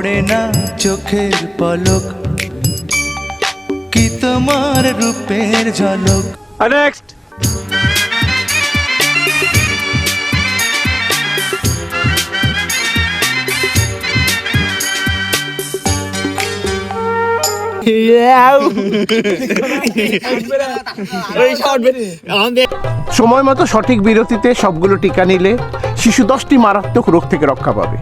পড়ে না চোখের পলক, কি তোমার রূপের ঝলক। নেক্সট সময় মতো সঠিক বিরতিতে সবগুলো টিকা নিলে শিশু 10টি মারাত্মক রোগ থেকে রক্ষা পাবে।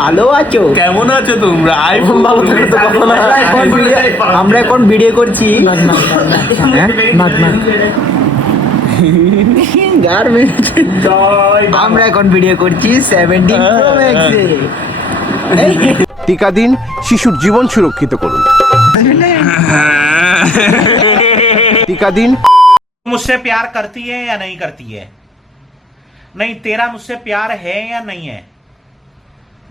ভালো আছো? কেমন আছো তোমরা? আইফোন ভালো থাকে তো কখনো। আমরা এখন ভিডিও করছি। আমরা এখন ভিডিও করছি 17 Pro Max এ। টিকা দিন, শিশুর জীবন সুরক্ষিত করুন। টিকা দিন। मुझसे प्यार करती है या नहीं करती है? नहीं, तेरा मुझसे प्यार है या नहीं है?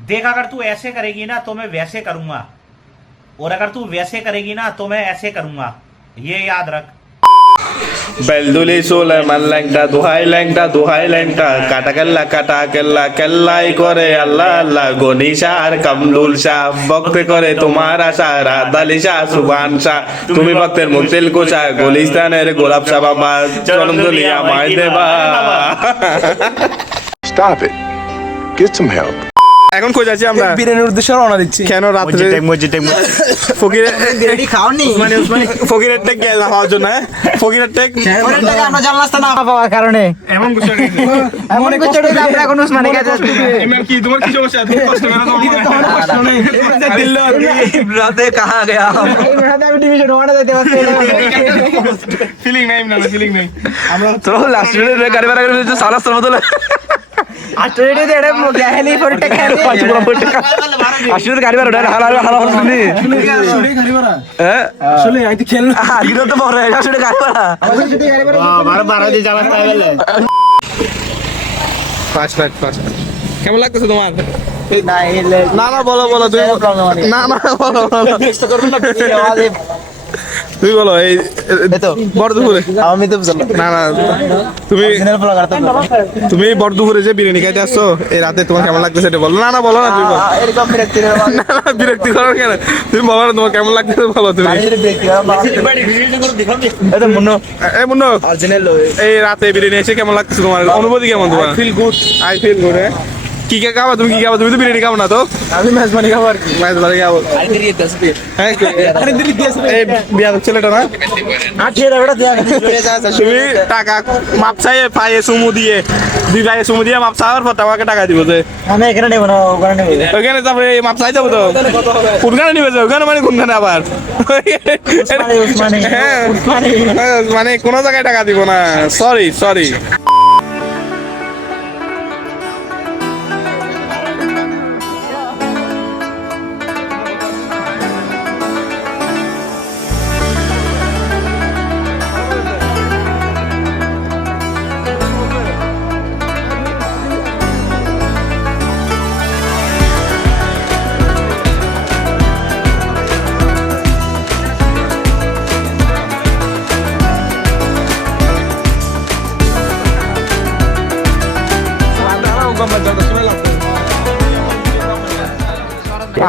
देख, अगर तू ऐसे करेगी ना तो मैं वैसे करूंगा, और अगर तू वैसे करेगी ना तो मैं ऐसे करूंगा, ये याद रख। বেলদুলি সুলেমান ল্যাংটা দোহাই ল্যাংটা কাটা কেল্লা কেল্লাই করে আল্লাহ আল্লাহ গনি শাহ আর কামরুল শাহ ভক্ত করে তোমার আশা রাত আলী শাহ সুবহান শাহ তুমি ভক্তের মুক্তিল কোষা গুলিস্তানের গোলাপ শাহ বাবা জনমদুলি আমায় দেবা। Stop it. Get some help. এখন কই যাচ্ছি আমরা? বীরেনের উদ্দেশ্যে রওনা দিচ্ছি। কেন রাত্রে ফকিরের রেডি খাওনি? ফকিরের টেক গেলাম হওয়ার জন্য, ফকিরের টেক আমরা জানলাম না পাওয়ার কারণে এমন কিছু আমরা এখন উসমানে কাছে কি তোমার কি সমস্যা? তুমি কষ্ট করো তো দিল রাতে কাহা গয়া রাতে আমি টিভি শো ওয়ানা দিতে পারছি ফিলিং নাই আমরা তো লাস্ট মিনিটে গাড়ি ভাড়া করে দিতে সালাস তোর বদলে আটরেডে দেড় মোবাইল ই ফরটা খেলে আসলে গাড়ি ভাড়া হালা শুনি হ্যাঁ আসলে আইতে খেল আগে তো পরে আসলে গাড়ি ভাড়া বারো দিয়ে যাওয়া তাই গেল 5 মিনিট কেমন লাগতেছে তোমার? না বলো তুমি না বলো তুমি বলো। এই বড়দুপুরে আমি তো বুঝলাম না তুমি বড়দুপুরে যে বিরিয়ানি খাইতে আসছো এই রাতে তোমার কেমন লাগতেছে এটা বলো। না বলো না তুমি বলো। এরকম বিরক্তি করো কেন? তুমি বলো না তোমার কেমন লাগতেছে বলো তুমি। মুন্নো এই রাতে বিরিয়ানি এসে কেমন লাগতেছে তোমার? অনুভূতি কেমন তোমার? I feel good. কি খাবা তুমি? তুমি তো বিরিয়ানি খাবো না তো? আমি মেজবানি খাবো আর কি। মেজবানি খাবো। এই বিয়া ছেলেটা না তুমি টাকা মাপ চাই পায়ে চুমু দিয়ে দুই ভাইয়ে চুমু দিয়ে মাপ চাওয়ার পর আমাকে টাকা দিব যে আমি এখানে নেব না ওখানে নেব। ওখানে তারপরে মাপ চাই যাবো তো কোনখানে নিবে যে ওখানে মানে কোনখানে আবার হ্যাঁ মানে কোনো জায়গায় টাকা দিব না। সরি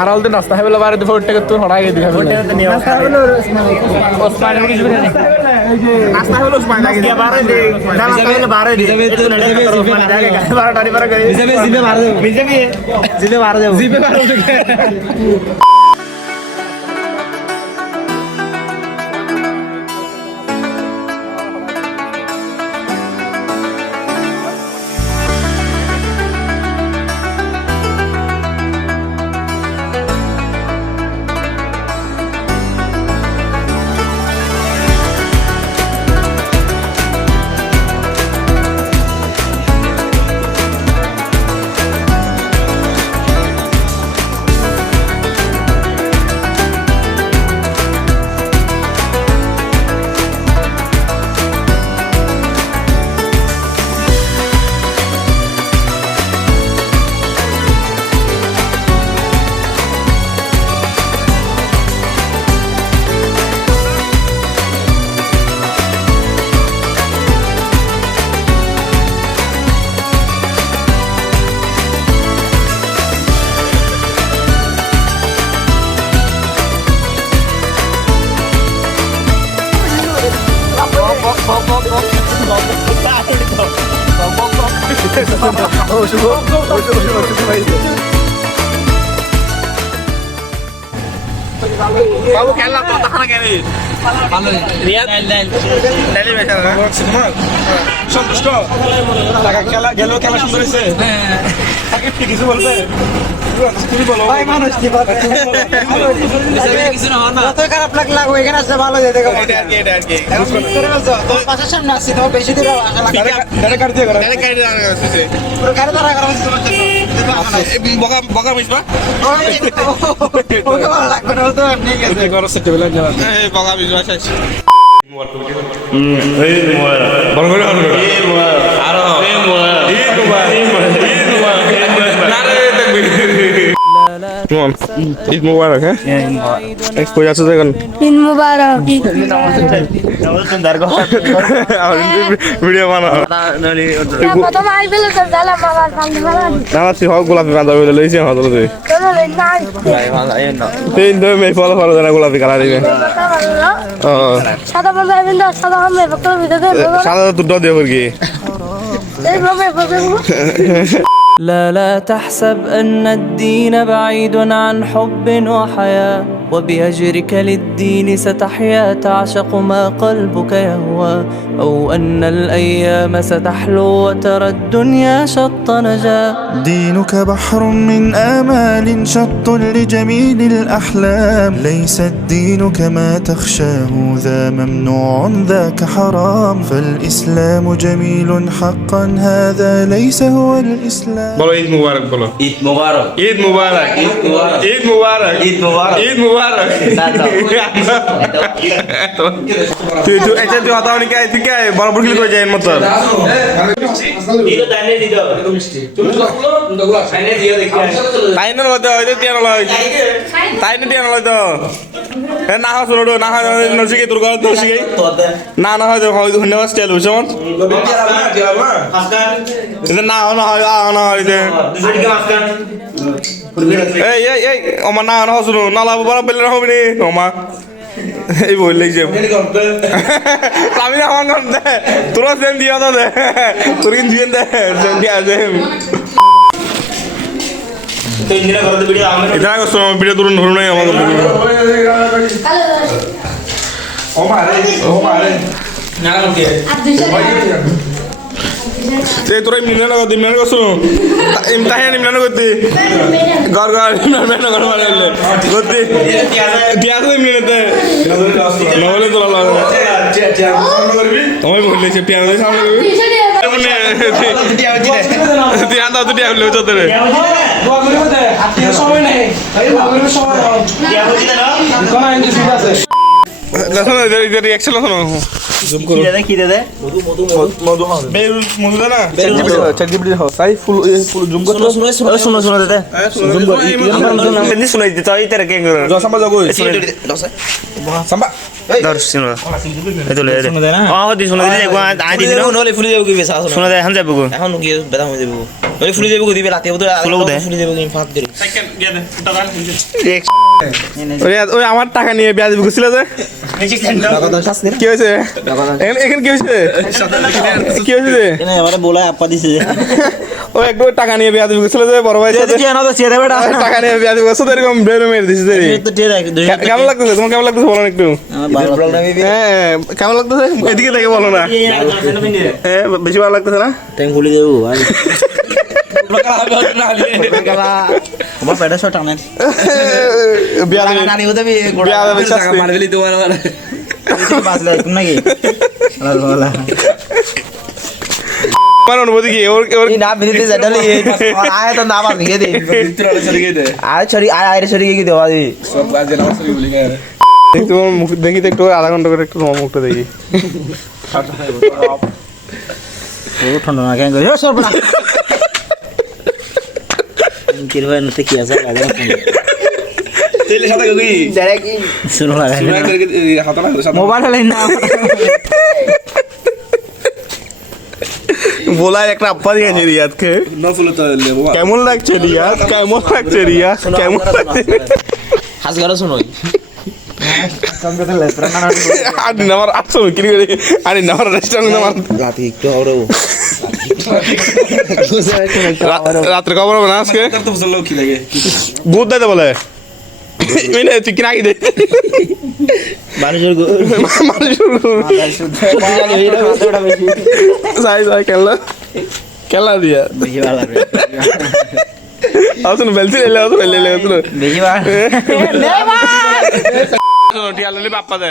আড়াল দিন রাস্তা হেবেলা বাইরে দিয়ে ফোরটাকে তোর হড়াই দিয়ে হবে নাস্তা হলো ওসমান মুড়ি জুড়ে নেই নাস্তা হলো ওসমান আগে দিয়ে বারে দে নাস্তা হলো বারে দে জিবে ওসমান আগে 12 টারি বারে জিবে বারে জিবে বারে জিবে বারে বাবু খেললাম তো তাহানা কেন রিয়াদ ডালি বেটা সন্তুষ্ট টাকা খেলা গেল খেলা সুন্দর হয়েছে তাকে ঠিক কিছু বলবে তুমি বলো ভাই মানুষ কি পাবে কত খারাপ লাগলো এখানে আসলে ভালো যেতে গো এটা আর কি এখন মিস করে বলছো তোর পাশের সামনে আসছি তো বেশি দূর আসা লাগে ডাইরেক্ট কাট দিয়ে ডালি কাটি দাঁড়া গেছে পুরো গাড়ি দাঁড়া করা হচ্ছে তোমার জন্য বকা বকা মিসবা ওকে ভালো লাগবে না তো এমনি গেছে করো সেটা বেলা যাওয়া এই বকা মিসবা শেষ বড় করে আরো ঈদ মুবারক হ্যাঁ এক্সপো যাচ্ছে দেখুন ঈদ মুবারক ভিডিও বানাও প্রথম আইবেল তো দালা বাবার সামনে বাবা নামাচ্ছি হক গোলাপি বাঁধা হইলে লইছি আমার তো তোর নাই তিন দুই মে ফলো ফলো দেনা গোলাপি কালার দিবে সাদা বাবা আইবেন তো সাদা হবে বকর ভিতরে সাদা দুটো দিয়ে কি এই বাবা বকর لا لا تحسب أن الدين بعيد عن حب وحياة وبهجرك للدين ستحيا تعشق ما قلبك يهوى أو أن الأيام ستحلو وترى الدنيا شط نجاة دينك بحر من آمال شط لجميل الأحلام ليس الدين كما تخشاه ذا ممنوع ذاك حرام فالإسلام جميل حقا هذا ليس هو الإسلام বলো ঈদ মুবারক বলো ঈদ মুবারক ঈদ মুবারক ঈদ মুবারক ঈদ মুবারক ঈদ মুবারক তুই তুই এটা তুই হাতাও নি কাই তুই কাই বড় বড় কিল করে যায় মত তাই না লয় তো তিয়ান লয় তাই না তিয়ান লয় তো না হয় শুনো না হয় নসিকে তোর ঘর নসিকে না না হয় হয়তো ধন্যবাদ স্টাইল বুঝছো না না হয় না হয় এই এই এই আমার না না শুনো না লাভ বড় পেলে হবে নি ওমা এই বললেই যে আমি না আমার দে তোর সেম দিয়া তো দে তোর কিন দিয়ে দে সেম দিয়া আছে এটা কষ্ট ভিডিও তুলুন ধরুন নাই আমাদের ते तुरा मिलने ना करती मिलने को सुनो इम्तिहान मिलने ना करती घर घर मिलने ना करने वाले ले करती क्या तो मिलने थे नॉलेज तो लाला तुम्हें बोल ले चिट्ठियाँ दे सामने ती आंधा तो क्या ले जाते रे लसन इधर इधर रिएक्शन लसन জুম করো কি দে মধু না ChatGPT দাও সাই ফুল জুম করো শুনো দে জুম করো নি শুনাই দিতে তাই তেরে কে করে জো সাম্বা যাগো সাম্বা ধর শুনো এই তো লে দে দি শুনো দে গো আই দি দিনো নলে ফুলি যাবো কি বেসা শুনো দে হান যাবো গো এখন কি বেদা হয়ে যাবো নলে ফুলি যাবো দিবে রাতে তো ফুলি যাবো কি ফাক দিরে সেকেন্ড গিয়ে দে টাকা ওই আমার টাকা নিয়ে বিয়া দিবি গেছিল যে কি হয়েছে এখানে কি হয়েছে কি হয়েছে আমারে বলায় আপা দিছে ও একটু টাকা নিয়ে বিয়া দিবি গেছিল যে বড় ভাই সাথে কি না তো চেয়ে দেবে টাকা নিয়ে বিয়া দিবি গেছিল এরকম বেরো মেরে দিছিস রে তো টের কেমন লাগতেছে তোমার কেমন লাগতেছে বলো না একটু হ্যাঁ কেমন লাগতেছে এদিকে থেকে বলো না হ্যাঁ বেশি ভালো লাগতেছে না টাইম খুলে দেবো ভাই আমার পেটে শট আনেন বিয়া দিবি নানি হতে বি বিয়া দিবি টাকা মারবেলি তোমার বাজলে নাই বলা আমার অনুভূতি কি ওর এই না বিরিতে যাডলি আয় তো না আমার ভিগে দে আয় ছড়ি আয় ছড়ি কি দেওয়া দি সব বাজে না সরি বলি গায় একটু মুখ দেখি তো একটু আধা ঘন্টা করে একটু তোমার মুখটা দেখি ও ঠান্ডা না কেন করে সর বলা কি রে নতে কি আছে আগে তেলে সাথে গই যারা কি শুনো লাগা হাত না মোবাইল লাইন না বলার একটা আপ্পা দিয়েছে রিয়াদকে না ফুলো তো লেবো কেমন লাগছে রিয়াদ কেমন লাগছে রিয়াদ কেমন লাগছে হাস গারা শুনোই আদি নামার আসো কিনি করে আদি নামার রেস্টুরেন্ট নামার রাতে একটু আরো রাত্রে খবর হবে না আজকে তো বুঝলো কি লাগে গুড দিতে বলে মিনে তুই কিনা কি দে মানুষের সাই সাই খেলা দিয়া বেশি ভালো লাগে আসুন বেলছি লে আসুন লে আসুন বেশি ভালো টিয়া ললি বাপ্পা দে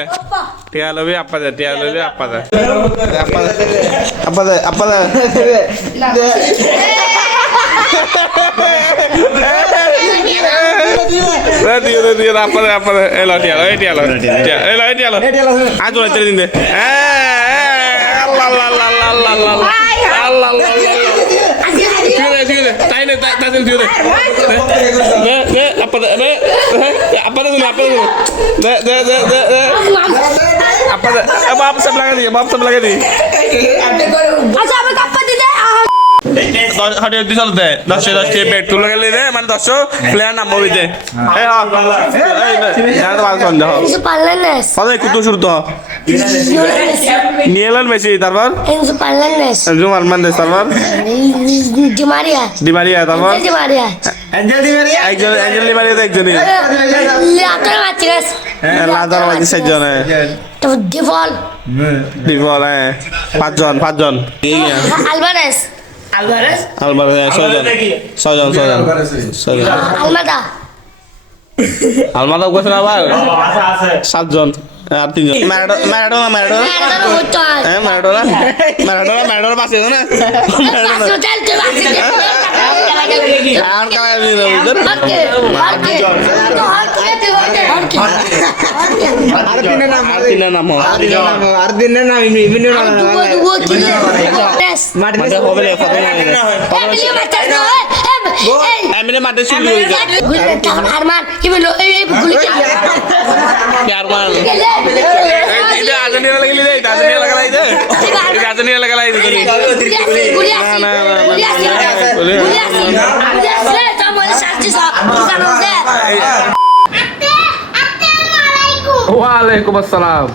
টিয়া লবি আপা দে টিয়া ললি আপা দে আপা দে দিয়ে আপা দে এলো টিয়া আজ ওই দিন দে আল্লাহ আল্লাহ আল্লাহ আল্লাহ আল্লাহ আল্লাহ তাই না তাই দিয়ে দে আপা দে আপা দে আপা দে বাপ সব লাগা দিয়ে আচ্ছা আমি কাপ্পা দিতে হটে দি চলতে 10 পেট তুলে গেলে রে মানে 10 প্লেয়ার নাম বইতে এই না তো বাল কোন দাও কিছু পারলেন না পালে কত শুরু তো নিয়েলেন মেসি তারপর কিছু পারলেন না এনজো মারমান্দেস তারপর ডি মারিয়া তারপর Di Maria Angel Di Maria তো একজনই আপনার মাচিরাস লাদার মাঝে 6 জন তো ডিফল ডিভল পাঁচজন আলভারেস আলবার 6 জন আলমাদা আলমাদা কইছ না আবার 7 জন আর 3 জন ম্যারাডোনা পাশে না আর কালা দিন আর্দিনের নাম মাঠে হবে রে এমনি মাঠে শুরু হয়ে যায় আরমান ইবলো এই গুলি আরমান এটা আর্জেন্টিনা লাগলি রে আর্জেন্টিনা লাগালাই দে এটা আর্জেন্টিনা লাগালাই দে না ওয়ালাইকুম আসসালাম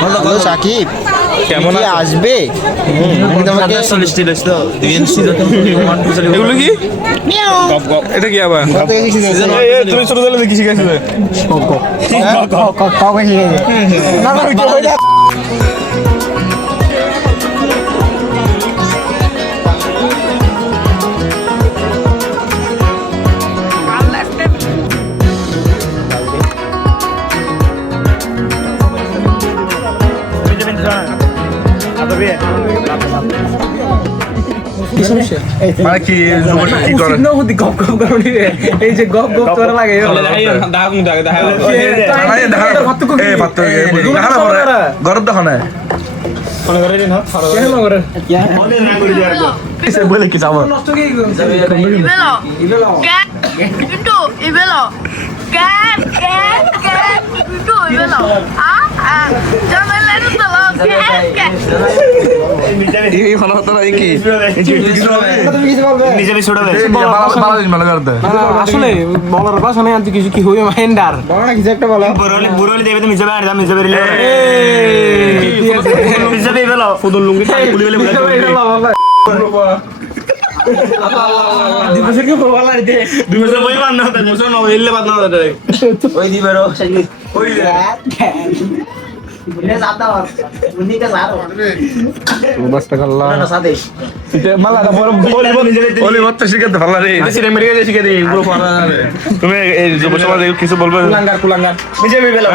হ্যালো সাকিব কেমন আসবে এগুলো কি এটা কি আবার তুমি ছোট ছেলে কি শিখাইছিলে মানে কি কি করে গপ গপ করনি এই যে গপ গপ করে লাগে গরম দেখো না বলে কি যাবো আসলে বলার ভাষা নাই কিছু কি হইবে মাইন্ডার কিছু একটা বলো বুড়লি দেবে তুমি যাবে আর আমি যাবে রে যাবে বলো ফুদুল লুঙ্গি খুলি বলে দিবসের কি বলা রে দুইবছর বই বান্ধা হতো দুইবছর নইলে বান্ধা হতো ওই দিবেরো সাকি ওই বস্তা করলা না সাথে মালাটা বড় ওলি মত শিখাতে ভালো রে দেশে আমেরিকা শিখে দিই পুরো পারা তুমি এই যুব সমাজ কিছু বলবে কুলাঙ্গার নিজে বেলো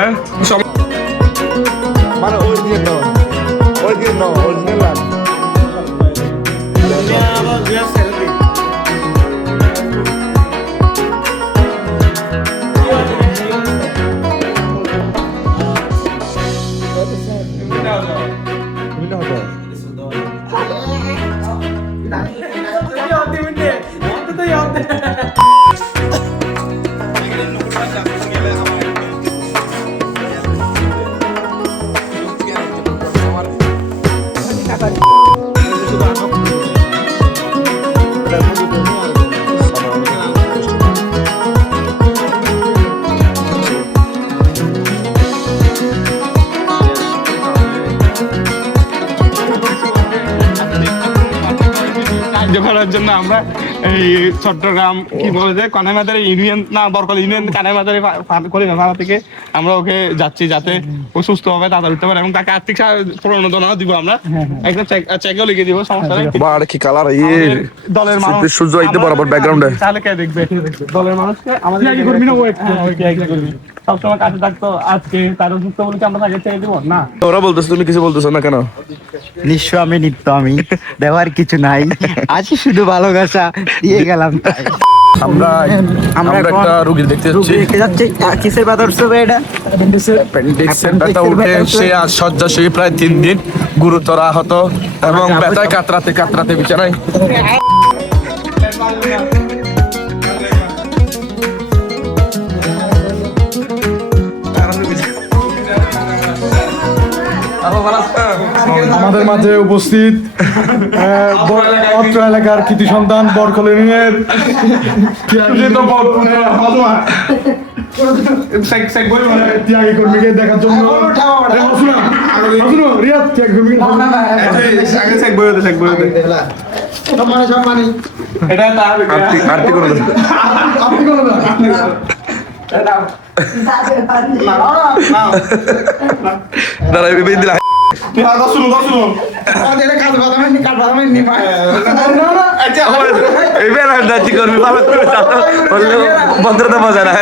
মানে ওই দিয়ে দাও অরিজিনাল করার জন্য আমরা এই চট্টগ্রাম কি বলে যে কানাইমাদারি ইউনিয়ন না বরকল ইউনিয়ন কানাইমাদারি পাড়া থেকে আমরা ওকে যাচ্ছি যাতে ও সুস্থভাবে তাড়াতাড়ি উঠতে পারে এবং তাকে আর্থিক প্রণোদনা দিব আমরা একটা চেকও লিখে দিব সমস্যা নেই কি কালার দলের মানুষ সূর্য আইতে বরাবর ব্যাকগ্রাউন্ডে তাহলে কে দেখবে দলের মানুষকে আমাদের কর্মী না ও একটু কর্মী সবসময় কাছে থাকতো আজকে তার অসুস্থ বলে কি আমরা তাকে ছেড়ে দিব না ওরা বলতেছ তুমি কিছু বলতেছ না কেন? নিঃস্ব আমি নিত্য আমি দেওয়ার কিছু নাই আজ শুধু ভালোবাসা দিয়ে গেলাম তাই। আমরা একটা রোগী দেখতে যাচ্ছি কিসের ব্যথা উঠছে এটা অ্যাপেন্ডিক্সের ব্যথা উঠে সে আজ শয্যাশায়ী প্রায় 3 দিন গুরুতর আহত এবং ব্যথায় কাতরাতে বিছানায়। আমাদের মাঝে উপস্থিত অত্র এলাকার কৃতি সন্তান বরকল ইউনিয়নের ত্যাগী কর্মীকে দেখার জন্য রিয়াদ ত্যাগ কর্মীকে আরতি করে দেন। দাঁড়া বেঁধে দিলা ভদ্রতা মজা না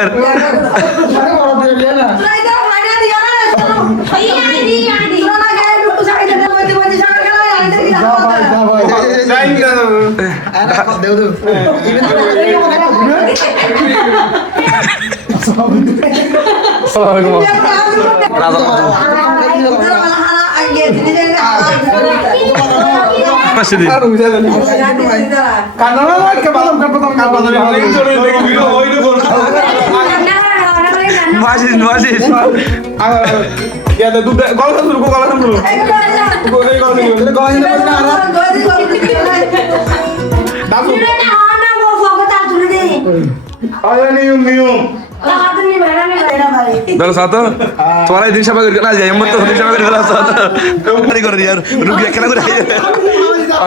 তোমার দিন সবাই না যাই দিন সবাই করে দিই আর রুগী খেলা করে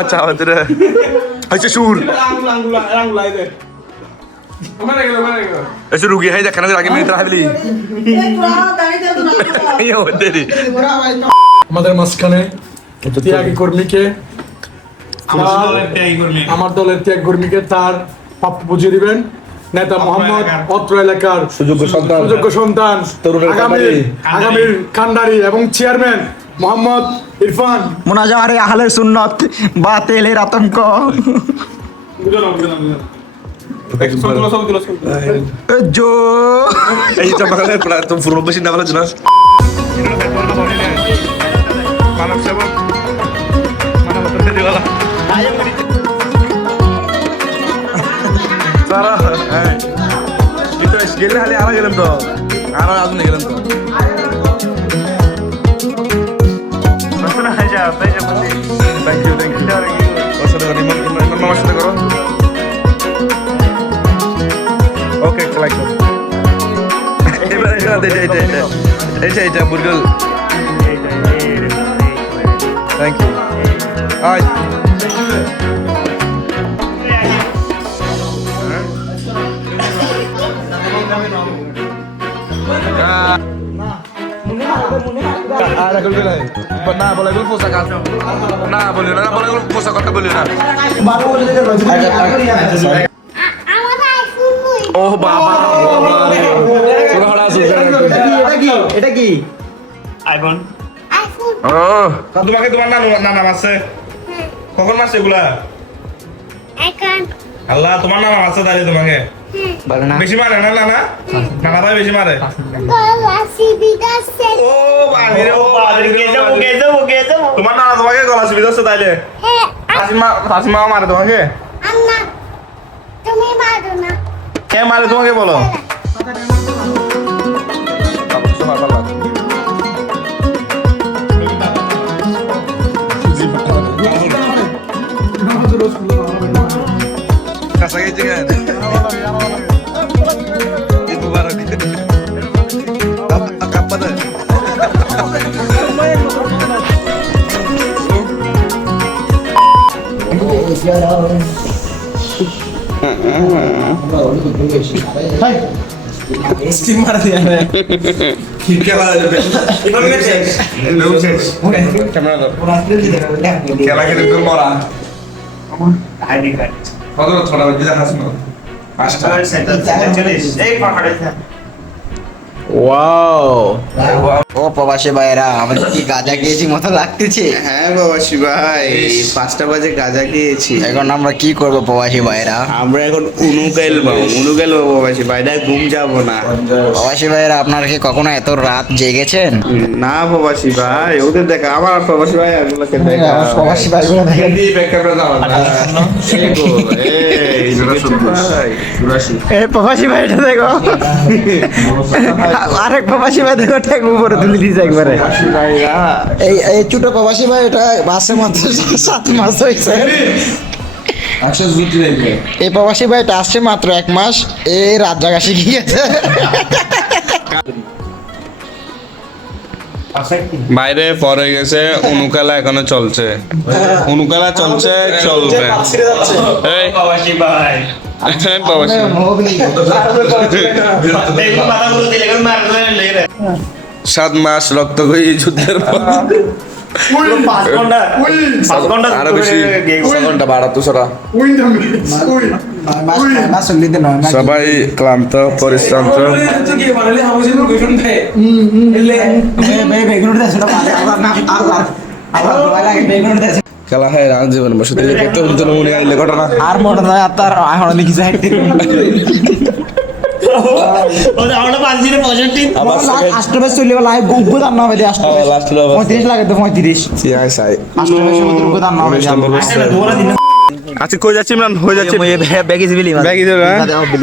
আচ্ছা আচ্ছা সুর এসে রুগী হাই দেখা না আগে মিনিট রাখলি আমাদের মাঝখানে ত্যাগী কর্মীকে আমার দলের ত্যাগ কর্মীকে তার প্রাপ্য বুঝিয়ে দিবেন নেতা মোহাম্মদ অত্র এলাকার সুযোগ্য সন্তান আগামীর কান্ডারি এবং চেয়ারম্যান মোহাম্মদ ইরফান মোনাজারে আহলে সুন্নাত বাতিলের আতঙ্ক জো এই চাপাকালে তো পুরো বেশি না ভালো না মানব সেবক মানবতাবাদীওয়ালা সারা এটা গেলে খালি আরা গেলাম তো আরা আজনে গেলাম তো না হাই যা তাই যা বলি থ্যাংক ইউ ওর সাথে করে ইমান মামার সাথে করো ওকে লাইক এটা বুলবুল থ্যাংক ইউ আই না বলে পোশাক না বলি না বলে পোশাক কথা বলি না ও বাবা এটা কি আইফোন ও তোমাকে তোমার নানা মারছে কখন মারছে এগুলা আল্লাহ তোমার নানা মারছে তাহলে তোমাকে বেশি মারে না নানা নানা ভাই বেশি মারে ও বাড়িরে ও বাড়িরে গেছে তোমার নানা তোমাকে গলা চিবি দিচ্ছে তাইলে হাসিমা মারে তোমাকে কে মারে তোমাকে বলো কাছে গেছে কেন ঈদ মুবারক কাপ্পা দে খেলা খেলে তো মরা কত ছোট বাচ্চা দেখাস না ও প্রবাসী ভাইরা আমাদের কি গাঁজা খেয়েছি মতো লাগতেছে। হ্যাঁ প্রবাসী ভাই 5টা বাজে গাঁজা খেয়েছি। এখন আমরা কি করবো প্রবাসী ভাইরা? আমরা এখন উনু খেলবো প্রবাসী ভাইরা, ঘুম যাবো না। প্রবাসী ভাইরা আপনারা কি কখনো এত রাত জেগেছেন? না প্রবাসী ভাই, ওদের দেখা, আমার প্রবাসী ভাই এগুলোকে দেখা। প্রবাসী ভাইগুলো দেখেন। প্রবাসী ভাইটা দেখো, আরেক প্রবাসী ভাই দেখো ট্যাগ উপরে তুলে দিয়েছে একবারে। এই ছোট প্রবাসী ভাই এটা বাসে মাত্র 7 মাস হয়েছে। এই প্রবাসী ভাইটা আসছে মাত্র 1 মাস, এই রাত জাগা শিখে গেছে। বাইরে পরে গেছে, অনুকালা এখনো চলছে, অনুকালা চলছে, চলবে। এই প্রবাসী ভাই, প্রবাসী 7 মাস রক্তক্ষয়ী যুদ্ধের পর আরো বেশি সবাই ক্লান্ত পরিশ্রান্ত। খেলা হয় রান জীবন বসে মনে আইলে ঘটনা আর মনে নয় আর তার এখন লিখেছে আচ্ছা কই যাচ্ছি ইমরান? হয়ে যাচ্ছে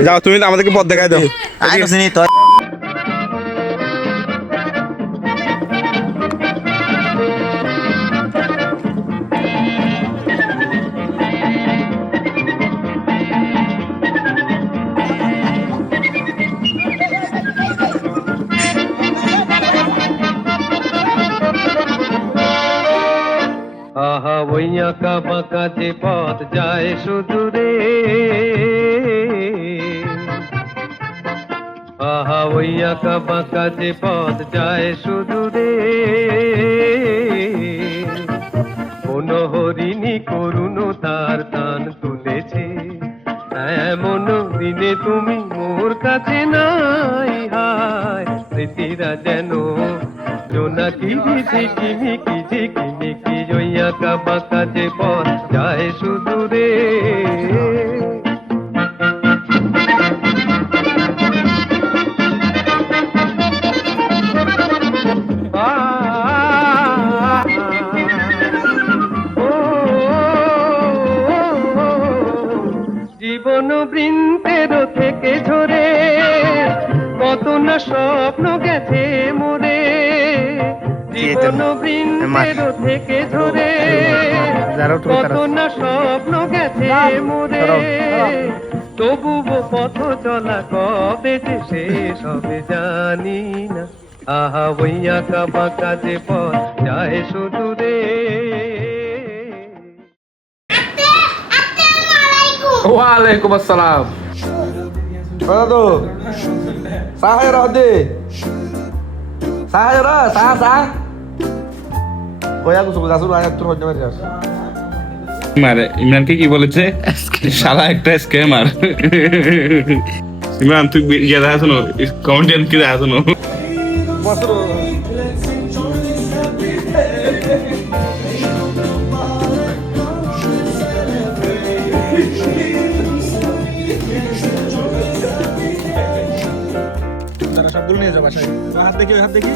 যাও, তুমি আমাদেরকে পথ দেখাই দাও। আহা ওই আঁকা বাঁকা যে পথ যায় শুধু রে, আহা ওই আঁকা বাঁকা যে পথ যায় শুধু রে, কোন হরিণী করুণ তার টান তুলেছে, এমন দিনে তুমি মোর কাছে নাই, হায় স্মৃতিরা যেন জোনাকি ঝিকিমিকি ঝিকিমিকি, ওই আঁকা বাঁকা যে পথ যায় শুধু রে। জীবন বৃন্তের থেকে ঝরে কত না স্বপ্ন গেছে মোরে, জীবন বৃন্তের থেকে ঝরে কত না স্বপ্ন গেছে মোরে, তবুও পথ চলা কবে যে শেষ হবে জানি না, আহা ওই আঁকা বাঁকা যে পথ যায় শুধু রে। ওয়ালাইকুম আসসালাম। দাদু সাহের হদে সাহের সা ওয়া কিছু দাসু আয়া তোর হতে পারে। মারে ইমরানকে কি বলেছে? শালা একটা স্ক্যামার। ইমরান তুই গিয়ে দেখা শোনো, কমেন্ট কি দেখা শোনো। সবগুলো নিয়ে যাবো বাসায়। হাত দেখি, হাত দেখি।